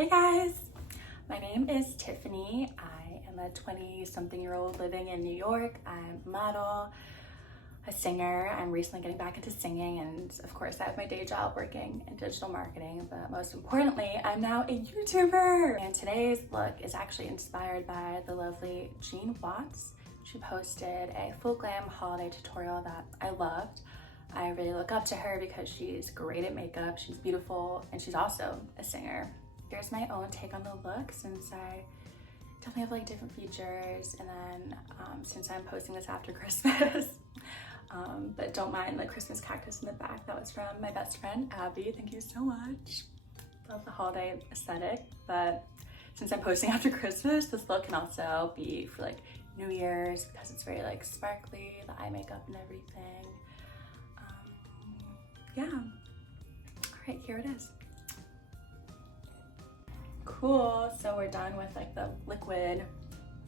Hey guys, my name is Tiffany. I am a 20-something-year-old living in New York. I'm a model, a singer. I'm recently getting back into singing, and of course I have my day job working in digital marketing, but most importantly, I'm now a YouTuber. And today's look is actually inspired by the lovely Jean Watts. She posted a full glam holiday tutorial that I loved. I really look up to her because she's great at makeup, she's beautiful, and she's also a singer. Here's my own take on the look, since I definitely have like different features, and then since I'm posting this after Christmas, but don't mind the Christmas cactus in the back. That was from my best friend, Abby. Thank you so much. Love the holiday aesthetic, but since I'm posting after Christmas, this look can also be for like New Year's because it's very like sparkly, the eye makeup and everything. Yeah. All right, here it is. Cool, so we're done with like the liquid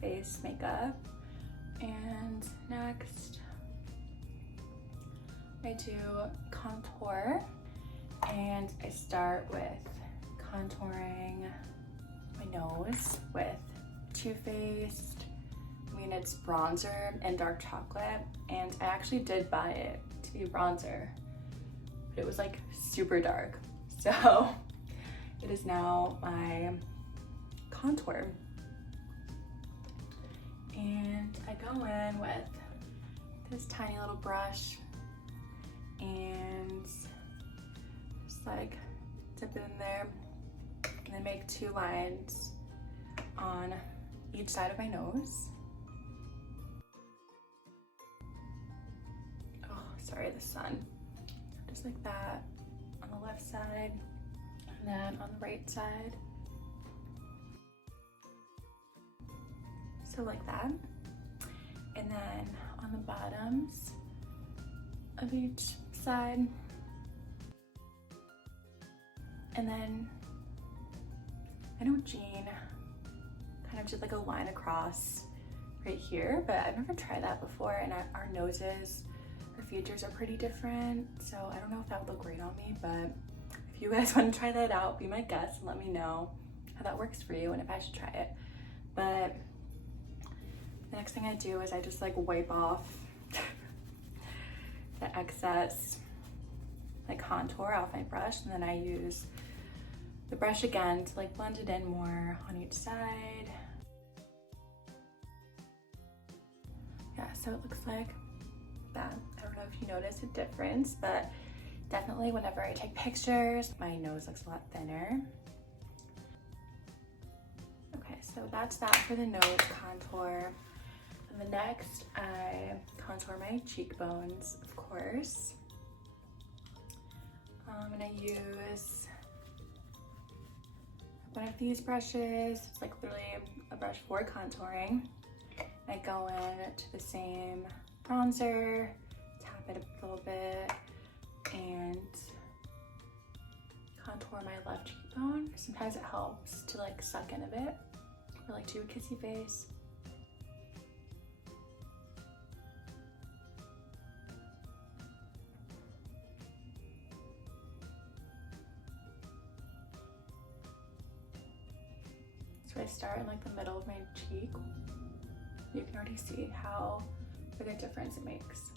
base makeup, and next I do contour, and I start with contouring my nose with Too Faced. I mean, it's bronzer and dark chocolate, and I actually did buy it to be bronzer, but it was like super dark, so it is now my contour. And I go in with this tiny little brush and just like dip it in there, and then make two lines on each side of my nose. Oh, sorry, the sun. Just like that on the left side. And then on the right side, so like that. And then on the bottoms of each side. And then I know Jean kind of did like a line across right here, but I've never tried that before, and our noses, our features are pretty different, so I don't know if that would look great on me, but if you guys want to try that out, be my guest and let me know how that works for you and if I should try it. But the next thing I do is I just like wipe off the excess like contour off my brush, and then I use the brush again to like blend it in more on each side. Yeah, so it looks like that. I don't know if you notice a difference, but definitely whenever I take pictures, my nose looks a lot thinner. Okay, so that's that for the nose contour. And the next, I contour my cheekbones, of course. And I use one of these brushes. It's like literally a brush for contouring. I go in to the same bronzer, tap it a little bit, and contour my left cheekbone. Sometimes it helps to like suck in a bit, or like do a kissy face. So I start in like the middle of my cheek. You can already see how big a difference it makes.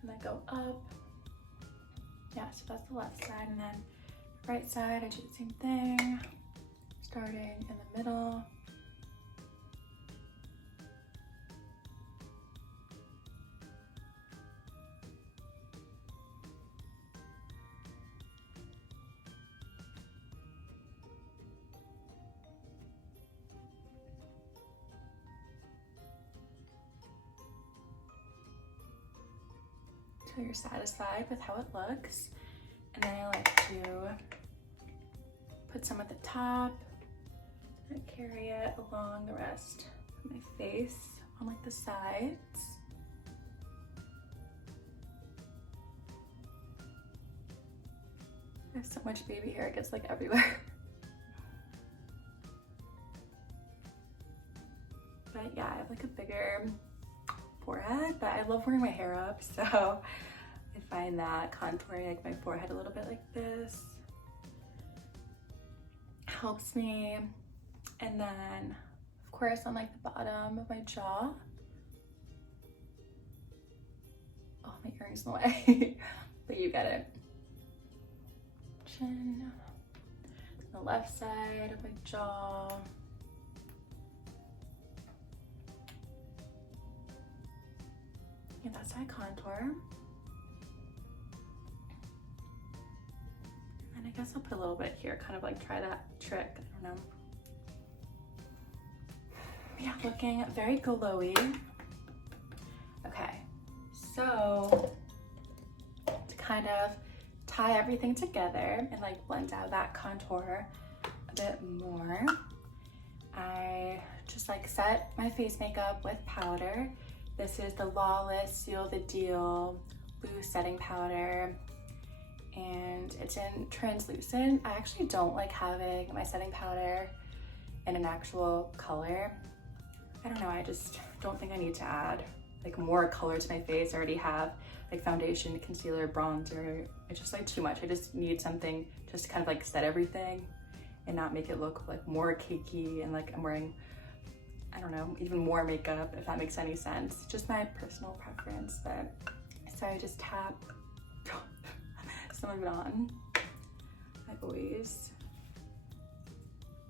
And then go up. Yeah, so that's the left side, and then right side I do the same thing, starting in the middle. Till you're satisfied with how it looks. And then I like to put some at the top and carry it along the rest of my face on like the sides. I have so much baby hair, it gets like everywhere. But yeah, I have like a bigger forehead, but I love wearing my hair up, so I find that contouring like my forehead a little bit like this helps me. And then of course on like the bottom of my jaw. Oh, my earring's in the way. But you get it. Chin, the left side of my jaw. Yeah, that's my contour. And I guess I'll put a little bit here, kind of like try that trick, I don't know. Yeah, looking very glowy. Okay, so to kind of tie everything together and like blend out that contour a bit more, I just like set my face makeup with powder. This is the Lawless Seal the Deal Loose Setting Powder, and it's in translucent. I actually don't like having my setting powder in an actual color. I don't know, I just don't think I need to add like more color to my face. I already have like foundation, concealer, bronzer. It's just like too much. I just need something just to kind of like set everything and not make it look like more cakey and like I'm wearing, I don't know, even more makeup, if that makes any sense. Just my personal preference, but so I just tap some of it on. I always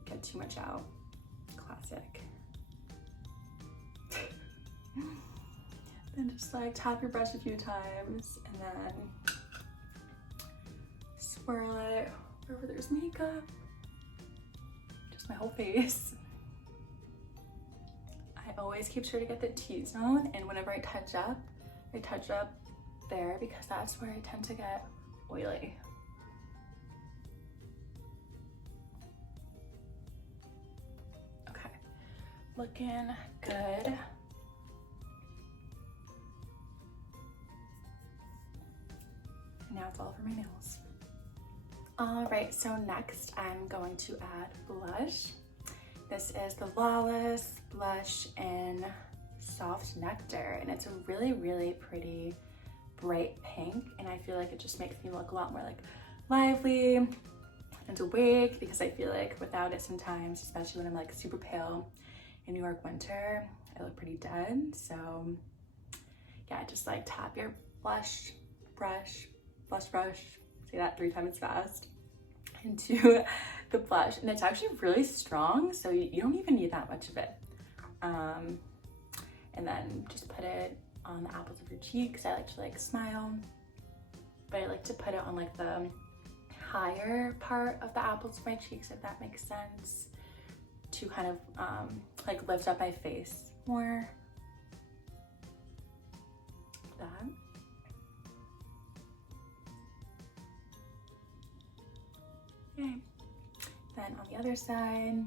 get too much out. Classic. Then just like tap your brush a few times and then swirl it wherever there's makeup. Just my whole face. I always keep sure to get the T-zone, and whenever I touch up there because that's where I tend to get oily. Okay, looking good. Now it's all for my nails. All right, so next I'm going to add blush. This is the Lawless blush in Soft Nectar, and it's a really, really pretty bright pink, and I feel like it just makes me look a lot more like lively and awake, because I feel like without it sometimes, especially when I'm like super pale in New York winter, I look pretty dead. So yeah, just like tap your blush brush, say that 3 times fast, into the blush, and it's actually really strong, so you don't even need that much of it. And then just put it on the apples of your cheeks. I like to like smile, but I like to put it on like the higher part of the apples of my cheeks, if that makes sense, to kind of like lift up my face more. That. Okay, then on the other side,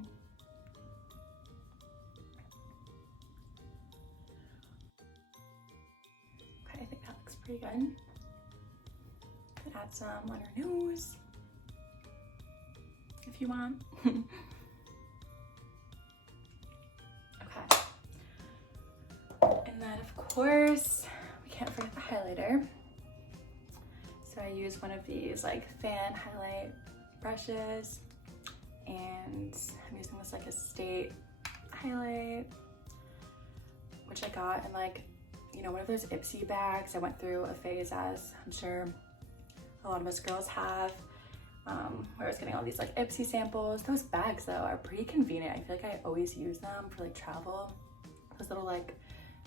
okay, I think that looks pretty good. Could add some on your nose if you want. Okay, and then of course we can't forget the highlighter. So I use one of these like fan highlight brushes, and I'm using this like Estate highlight, which I got in like, you know, one of those Ipsy bags. I went through a phase, as I'm sure a lot of us girls have, where I was getting all these like Ipsy samples. Those bags though are pretty convenient. I feel like I always use them for like travel. Those little like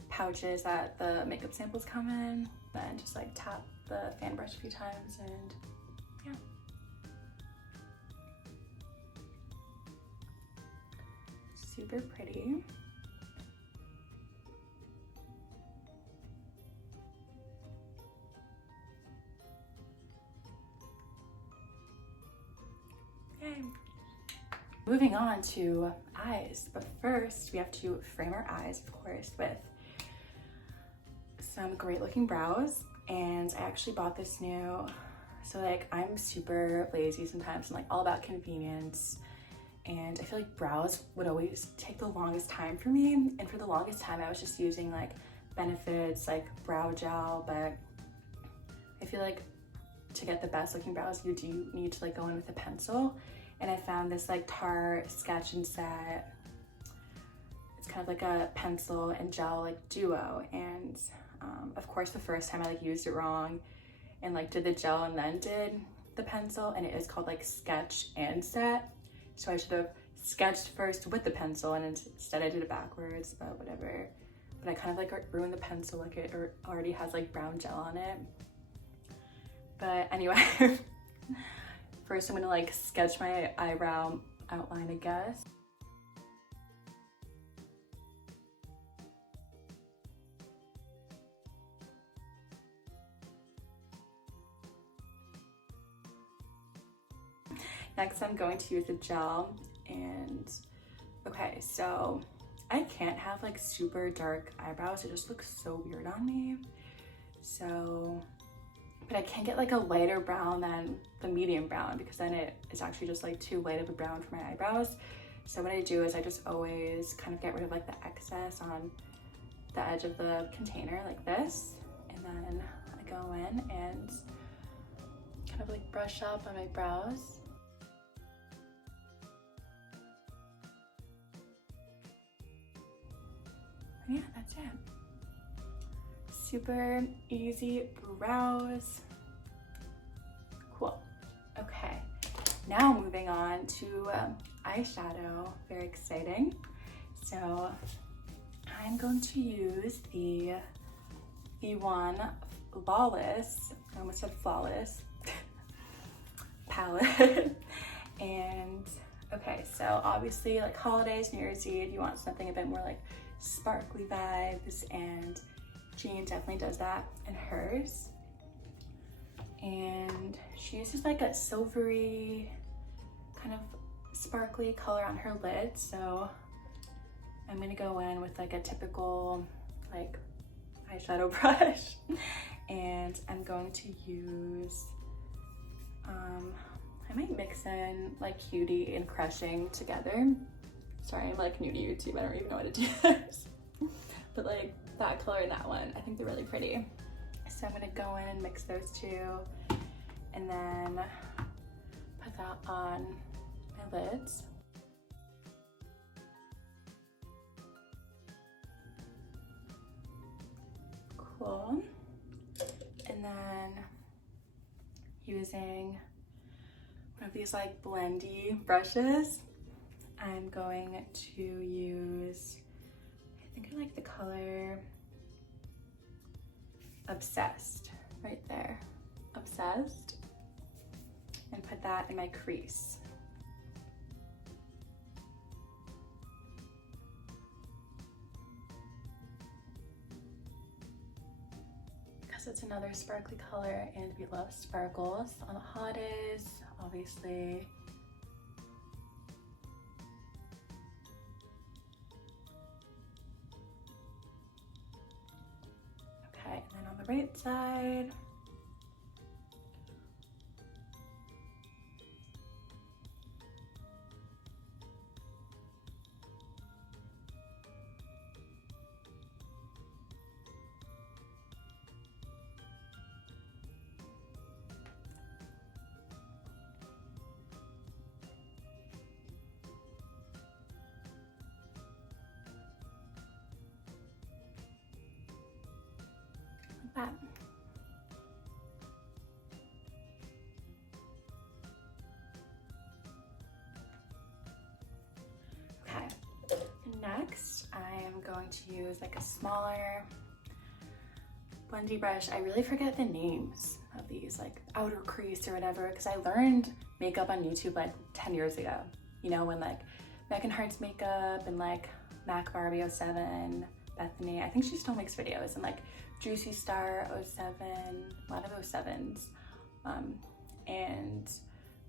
pouches that the makeup samples come in, then just like tap the fan brush a few times, and yeah. Super pretty. Okay. Moving on to eyes, but first we have to frame our eyes, of course, with some great looking brows. And I actually bought this new, so like I'm super lazy sometimes and like all about convenience, and I feel like brows would always take the longest time for me, and for the longest time I was just using like Benefits like brow gel, but I feel like to get the best looking brows you do need to like go in with a pencil, and I found this like Tarte sketch and set. It's kind of like a pencil and gel like duo, and of course the first time I like used it wrong and like did the gel and then did the pencil, and it is called like sketch and set, so I should have sketched first with the pencil and instead I did it backwards, but whatever. But I kind of like ruined the pencil, like it already has like brown gel on it. But anyway, first I'm gonna like sketch my eyebrow outline, I guess. Next, I'm going to use a gel, and okay, so I can't have like super dark eyebrows. It just looks so weird on me. So, but I can't get like a lighter brown than the medium brown, because then it is actually just like too light of a brown for my eyebrows. So what I do is I just always kind of get rid of like the excess on the edge of the container like this, and then I go in and kind of like brush up on my brows. Yeah, that's it. Super easy brows. Cool. Okay, now moving on to eyeshadow. Very exciting. So I'm going to use the V1 Lawless, I almost said flawless, palette. And okay, so obviously like holidays, New Year's Eve, you want something a bit more like sparkly vibes, and Jean definitely does that in hers. And she uses like a silvery kind of sparkly color on her lid, so I'm gonna go in with like a typical like eyeshadow brush, and I'm going to use I might mix in like Cutie and Crushing together. Sorry, I'm like new to YouTube, I don't even know what to do this. But like that color and that one, I think they're really pretty. So I'm gonna go in and mix those two, and then put that on my lids. Cool. And then using one of these like blendy brushes, I'm going to use, I think I like the color Obsessed right there. Obsessed. And put that in my crease. Because it's another sparkly color, and we love sparkles on the holidays, obviously. Okay, and then on the right side, that. Okay, next I am going to use like a smaller blendy brush. I really forget the names of these, like outer crease or whatever, because I learned makeup on YouTube like 10 years ago. You know, when like Megan Hart's makeup and like Mac Barbie 07, Bethany, I think she still makes videos, and like Juicy Star 07, a lot of 07s, and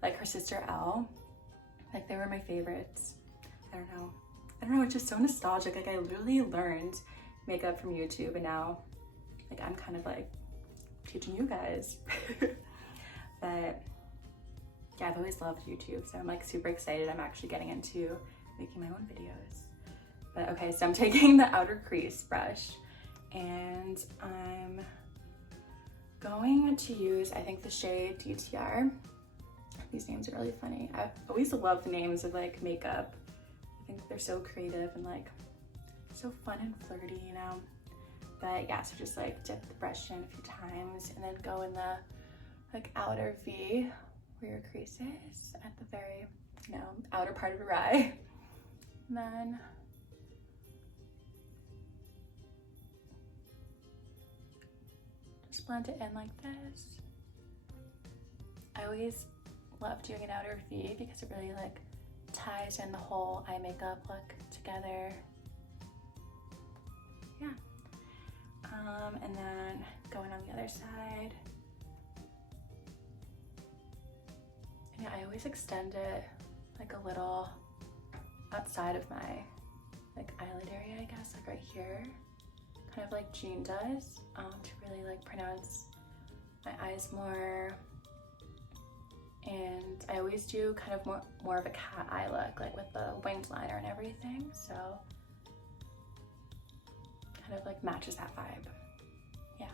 like her sister Elle, like they were my favorites. I don't know, it's just so nostalgic. Like I literally learned makeup from YouTube, and now like I'm kind of like teaching you guys. But yeah, I've always loved YouTube, so I'm like super excited. I'm actually getting into making my own videos. But okay, so I'm taking the outer crease brush, and I'm going to use, I think, the shade DTR. these names are really funny. I always love the names of like makeup. I think they're so creative and like so fun and flirty, you know? But yeah, so just like dip the brush in a few times and then go in the like outer V where your crease is at the very, you know, outer part of your eye. And then just blend it in like this. I always love doing an outer V because it really like ties in the whole eye makeup look together. Yeah. And then going on the other side. And yeah, I always extend it like a little outside of my like eyelid area, I guess, like right here. Kind of like Jean does, to really like pronounce my eyes more. And I always do kind of more of a cat eye look, like with the winged liner and everything. So kind of like matches that vibe. Yeah.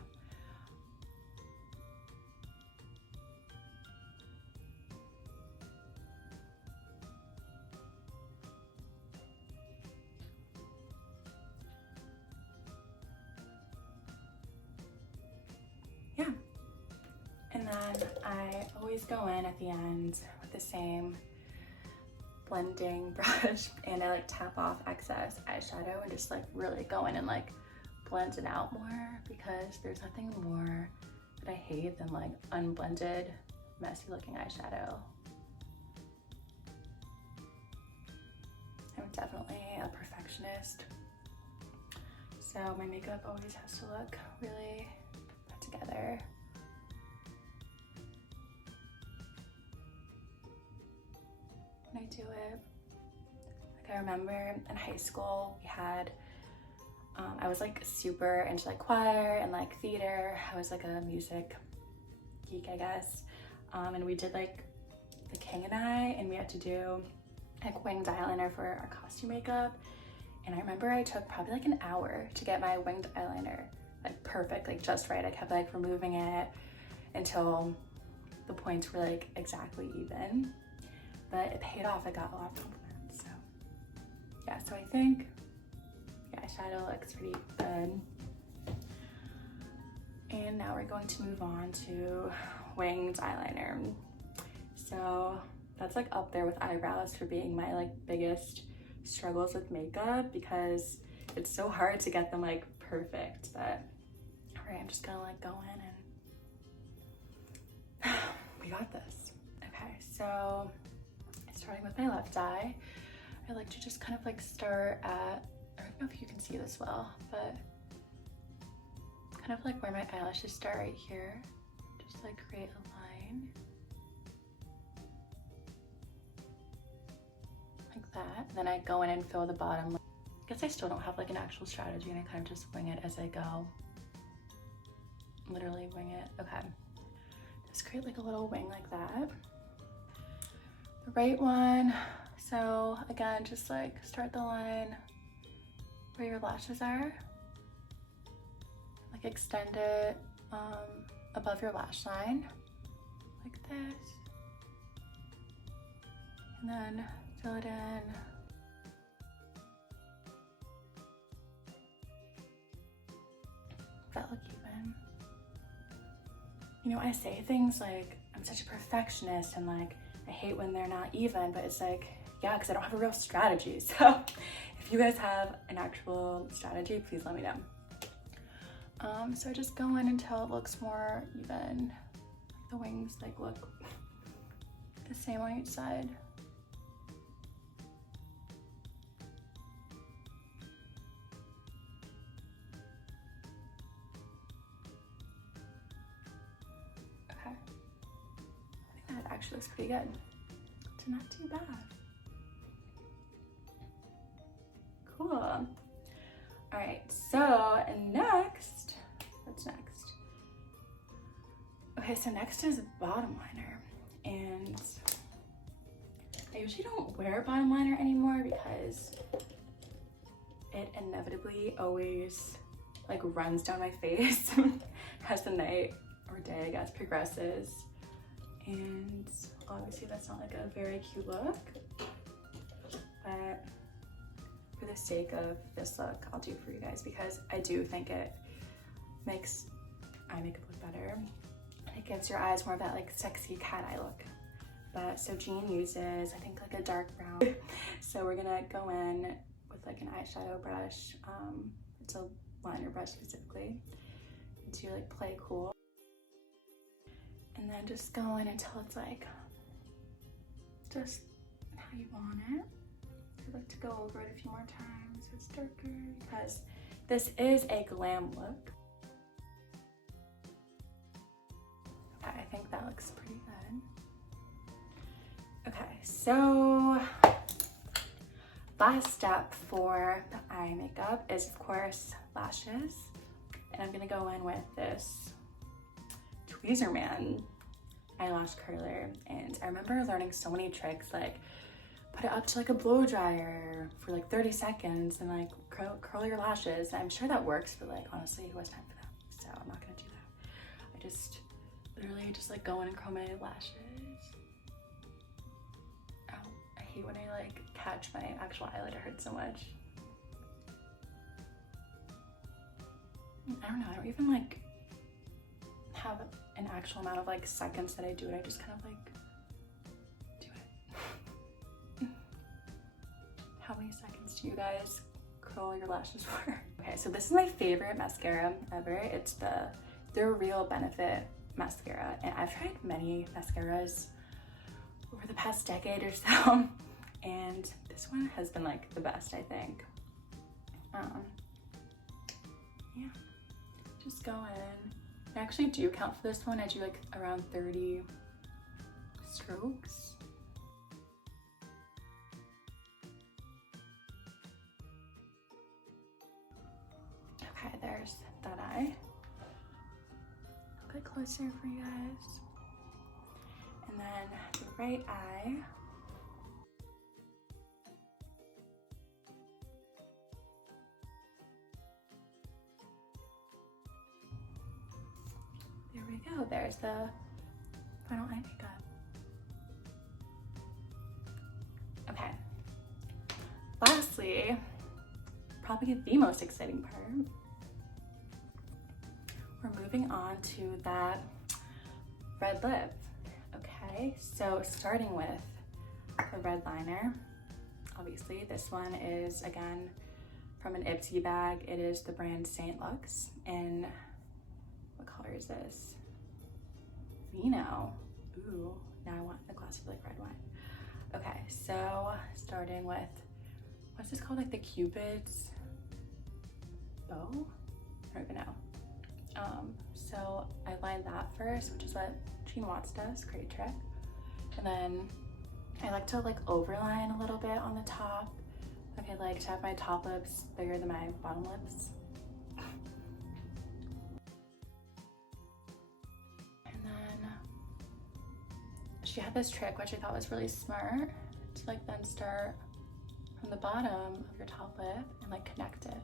Yeah. And then I always go in at the end with the same blending brush and I like tap off excess eyeshadow and just like really go in and like blend it out more, because there's nothing more that I hate than like unblended, messy looking eyeshadow. I'm definitely a perfectionist, so my makeup always has to look really put together. When I do it, like I remember in high school we had I was like super into like choir and like theater. I was like a music geek, I guess. And we did like The King and I, and we had to do like winged eyeliner for our costume makeup. And I remember I took probably like an hour to get my winged eyeliner like perfect, like just right. I kept like removing it until the points were like exactly even. But it paid off. I got a lot of compliments. So yeah, so I think the eyeshadow looks pretty good. And now we're going to move on to winged eyeliner. So that's like up there with eyebrows for being my like biggest struggles with makeup, because it's so hard to get them like perfect. But all right, I'm just gonna like go in and we got this. Okay, so starting with my left eye, I like to just kind of like start at, I don't know if you can see this well, but kind of like where my eyelashes start right here. Just like create a line. Like that. And then I go in and fill the bottom. I guess I still don't have like an actual strategy and I kind of just wing it as I go. Literally wing it. Okay. Just create like a little wing like that. The right one. So again, just like start the line where your lashes are. Like extend it above your lash line, like this. And then fill it in. That look even. You know, I say things like, I'm such a perfectionist and like, I hate when they're not even, but it's like, yeah, because I don't have a real strategy. So if you guys have an actual strategy, please let me know. So I just go in until it looks more even. The wings like look the same on each side. Okay. I think that actually looks pretty good. It's not too bad. Cool. All right, so next, what's next? Okay, so next is bottom liner. And I usually don't wear bottom liner anymore because it inevitably always like runs down my face as the night or day, I guess, progresses. And Obviously that's not like a very cute look, but for the sake of this look, I'll do it for you guys because I do think it makes eye makeup look better. It gives your eyes more of that like sexy cat eye look. But so Jean uses, I think, like a dark brown. So we're gonna go in with like an eyeshadow brush. It's a liner brush specifically to like play cool. And then just go in until it's like just how you want it. I like to go over it a few more times so it's darker because this is a glam look. Okay, I think that looks pretty good. Okay, so last step for the eye makeup is of course lashes. And I'm gonna go in with this Tweezer Man eyelash curler. And I remember learning so many tricks, like put it up to like a blow dryer for like 30 seconds and like curl your lashes. And I'm sure that works, but like honestly, who has time for that? So I'm not gonna do that. I just literally just like go in and curl my lashes. Oh, I hate when I like catch my actual eyelid, it hurts so much. I don't know, I don't even like have an actual amount of like seconds that I do it. I just kind of like do it. How many seconds do you guys curl your lashes for? Okay, so this is my favorite mascara ever. It's the Real Benefit mascara. And I've tried many mascaras over the past decade or so. And this one has been like the best, I think. Yeah. Just go in. I actually do count for this one. I do like around 30 strokes. Okay, there's that eye. A bit closer for you guys. And then the right eye. There we go, there's the final eye makeup. Okay, lastly, probably the most exciting part. We're moving on to that red lip. Okay, so starting with the red liner. Obviously, this one is, again, from an Ipsy bag. It is the brand St. Luxe in, what color is this? Vino. Ooh, now I want the glass of like red wine. Okay, so starting with, what's this called? Like the Cupid's bow? I don't even know. So I line that first, which is what Jean Watts does, great trick. And then I like to like overline a little bit on the top. Like I like to have my top lips bigger than my bottom lips. She had this trick, which I thought was really smart, to like then start from the bottom of your top lip and like connect it.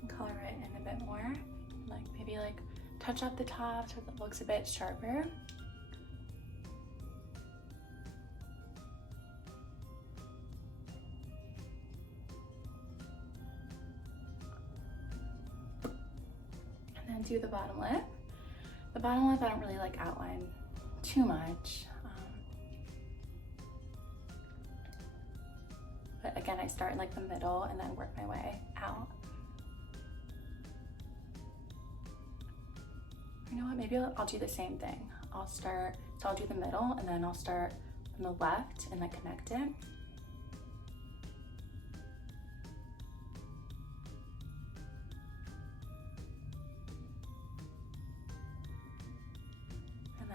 And color it in a bit more, like maybe like touch up the top so it looks a bit sharper. Do the bottom lip. The bottom lip I don't really like outline too much. But again, I start in like the middle and then work my way out. You know what, maybe I'll do the same thing. I'll do the middle and then I'll start from the left and then connect it.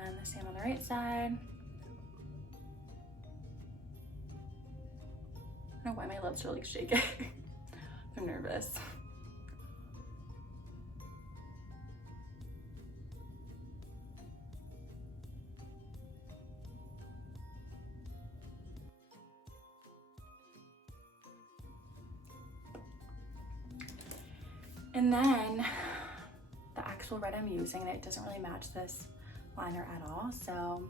And the same on the right side. I don't know why my lips are like shaking. I'm nervous. And then the actual red I'm using, and it doesn't really match this liner at all. So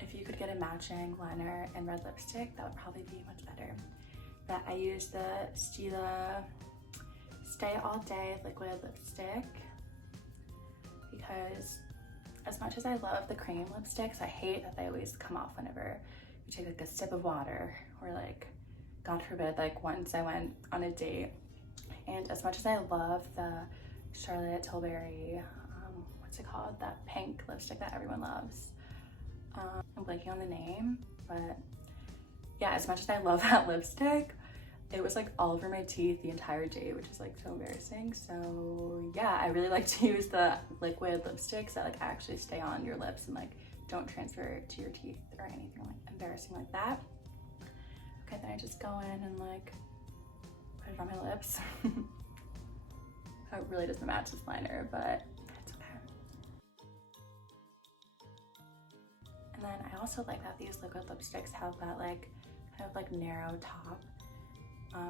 if you could get a matching liner and red lipstick, that would probably be much better. But I use the Stila Stay All Day liquid lipstick because as much as I love the cream lipsticks, I hate that they always come off whenever you take like a sip of water, or like, God forbid, like once I went on a date. And as much as I love the Charlotte Tilbury, what's it called? That pink lipstick that everyone loves. I'm blanking on the name, but yeah, as much as I love that lipstick, it was like all over my teeth the entire day, which is like so embarrassing. So yeah, I really like to use the liquid lipsticks that like actually stay on your lips and like don't transfer to your teeth or anything like embarrassing like that. Okay, then I just go in and like put it on my lips. It really doesn't match this liner, but it's okay. And then I also like that these liquid lipsticks have that like kind of like narrow top.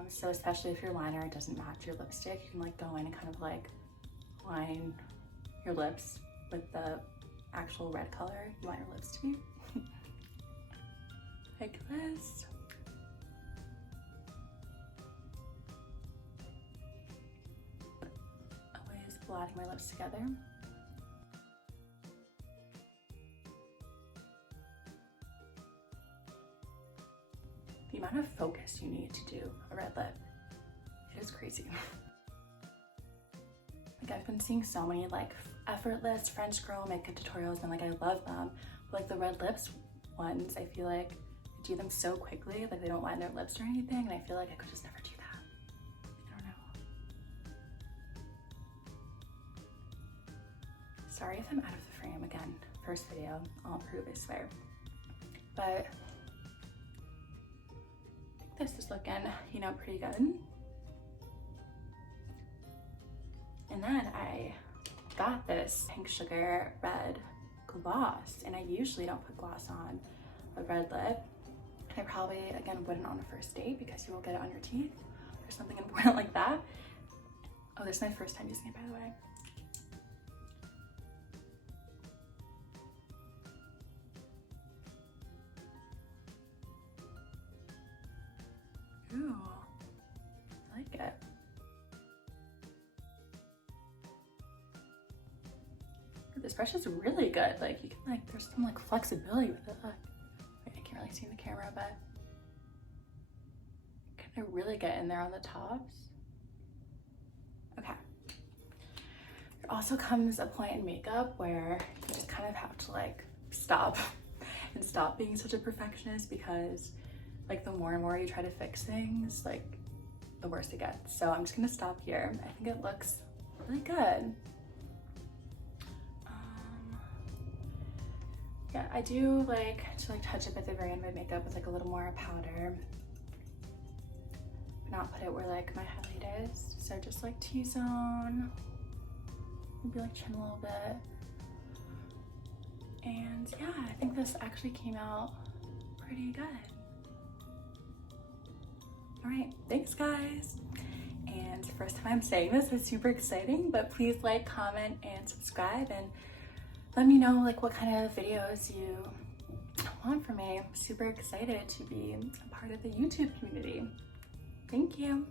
So especially if your liner doesn't match your lipstick, you can like go in and kind of like line your lips with the actual red color you want your lips to be. Like this. Always blotting my lips together. The amount of focus you need to do a red lip, it is crazy. Like I've been seeing so many like effortless French girl makeup tutorials and like I love them, but like the red lips ones, I feel like they do them so quickly, like they don't line their lips or anything, and I feel like I could just never do that. I don't know. Sorry if I'm out of the frame again. First video, I'll improve, I swear. But this is looking, you know, pretty good. And then I got this Pink Sugar red gloss, and I usually don't put gloss on a red lip. And I probably, again, wouldn't on a first date because you will get it on your teeth or something important like that. Oh, this is my first time using it, by the way. Ooh, I like it. This brush is really good. Like you can like, there's some like flexibility with it. Look. Wait, I can't really see in the camera, but can I really get in there on the tops? Okay. There also comes a point in makeup where you just kind of have to like stop and stop being such a perfectionist, because like the more and more you try to fix things, like the worse it gets. So I'm just gonna stop here. I think it looks really good. Yeah, I do like to like touch up at the very end of my makeup with like a little more powder, but not put it where like my highlight is. So just like T-zone, maybe like chin a little bit. And yeah, I think this actually came out pretty good. All right, thanks guys. And first time I'm saying this is super exciting, but please like, comment, and subscribe, and let me know like what kind of videos you want from me. I'm super excited to be a part of the YouTube community. Thank you.